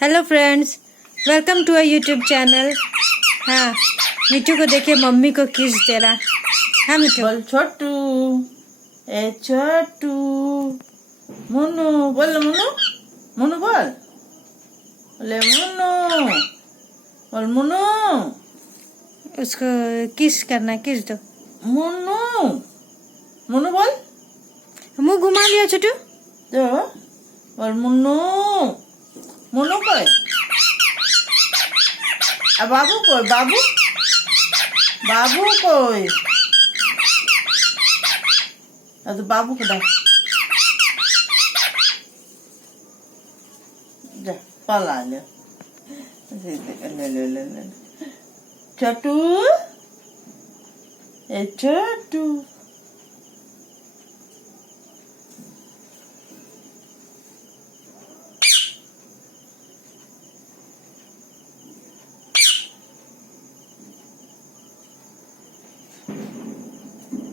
Hello friends, welcome to a YouTube channel. हाँ, मिठू को देखिए मम्मी को किस दे रहा। हाँ मिठू, बोल छोटू, ए छोटू, मुन्नू बोल, मुन्नू मुन्नू बोल, बोले मुन्नू बोल, मुन्नू उसको किस करना, किस दो। मुन्नू मुन्नू बोल, मुंह घुमा लिया छोटू। जो बोल मुन्नू, मुन्नू कोई, बाबू कोई, बाबू बाबू कोई, तो बाबू को डाल, जा पला ले, ले ले ले ले, छोटू, ए छोटू,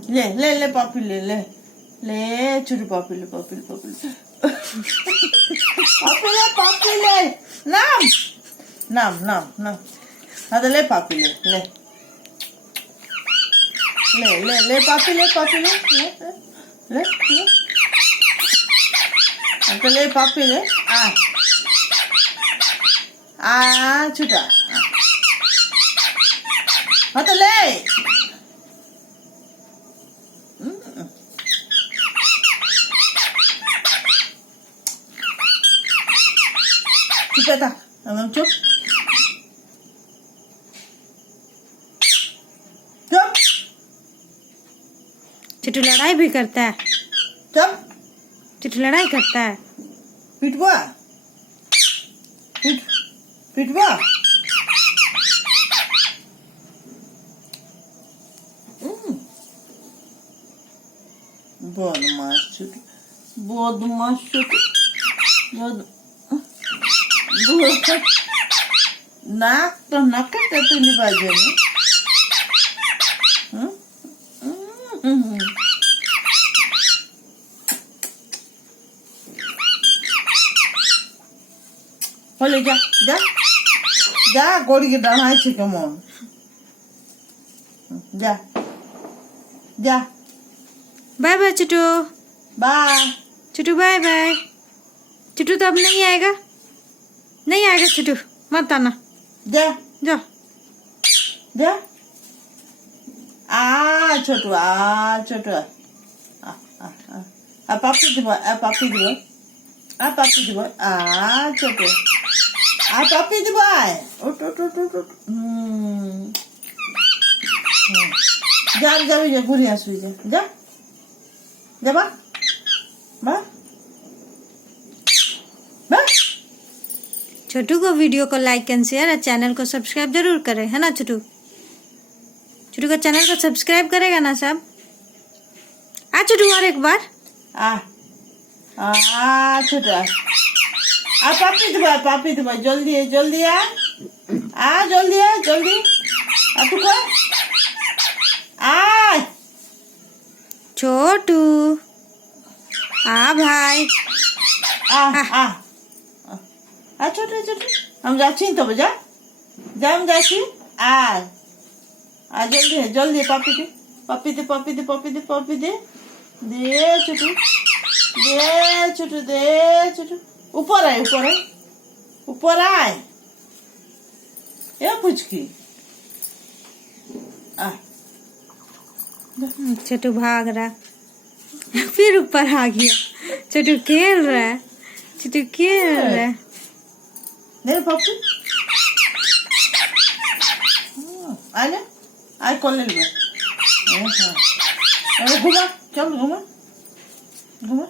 ले ले ले पापी, ले ले ले छोटू, पापी ले, पापी ले, पापी ले, पापी ले, पापी ले, नाम नाम नाम नाम, हाँ तो ले पापी ले, ले ले ले ले पापी ले, पापी ले, ले ले ले, हाँ तो ले पापी ले, आ छुटा, हाँ तो ले, चुप था, हम चुप चुप छोटू लड़ाई भी करता है। चुप, छोटू लड़ाई करता है। पिटवा, पिटवा, बदमाश छोटू, बदमाश छोटू, नाक तो नक तेतुली बाजे में, बोले जा जा जा, गोड़ी के डाढ़ाई छे कमोन, जा जा, बाय बाय छोटू। बाय छोटू बाय बाय। छोटू तो अब नहीं आएगा, नहीं आएगा छोटू, मत आना, जा जाओ। जा, आ छोटू, आ छोटू, आ पापी দিব, आ पापी দিব, आ पापी দিব, आ छोटू, आ पापी দিব, उठ उठ उठ उठ उठ, जा जा जा, घुरी आसबी, जा जा जा, बा बा बा। छोटू को वीडियो को लाइक एंड शेयर और चैनल को सब्सक्राइब जरूर करें, है ना छोटू। छोटू का चैनल को सब्सक्राइब करेगा ना सब। आ छोटू और एक बार। आ छोटू, आ पापी दबा, पापी दबा, जल्दी जल्दी आ जल्दी आ, जल्दी आ, तू को आ छोटू आ भाई। आ छोटू छोटू, हम যাচ্ছি তো, যা যা, हम যাচ্ছি, आ जल्दी है, जल्दी, पापी दे, पापी दे, पापी दे, पापी दे, पापी दे, दे छोटू, दे छोटू, दे छोटू, ऊपर आए, ऊपर आए, ऊपर आए, ये पुचकी, छोटू भाग रहा, फिर ऊपर आ गया। छोटू खेल रहा है, छोटू खेल रहा है। नहीं पापी, आले आय कॉल ले, घुमा, चल घुमा घुमा।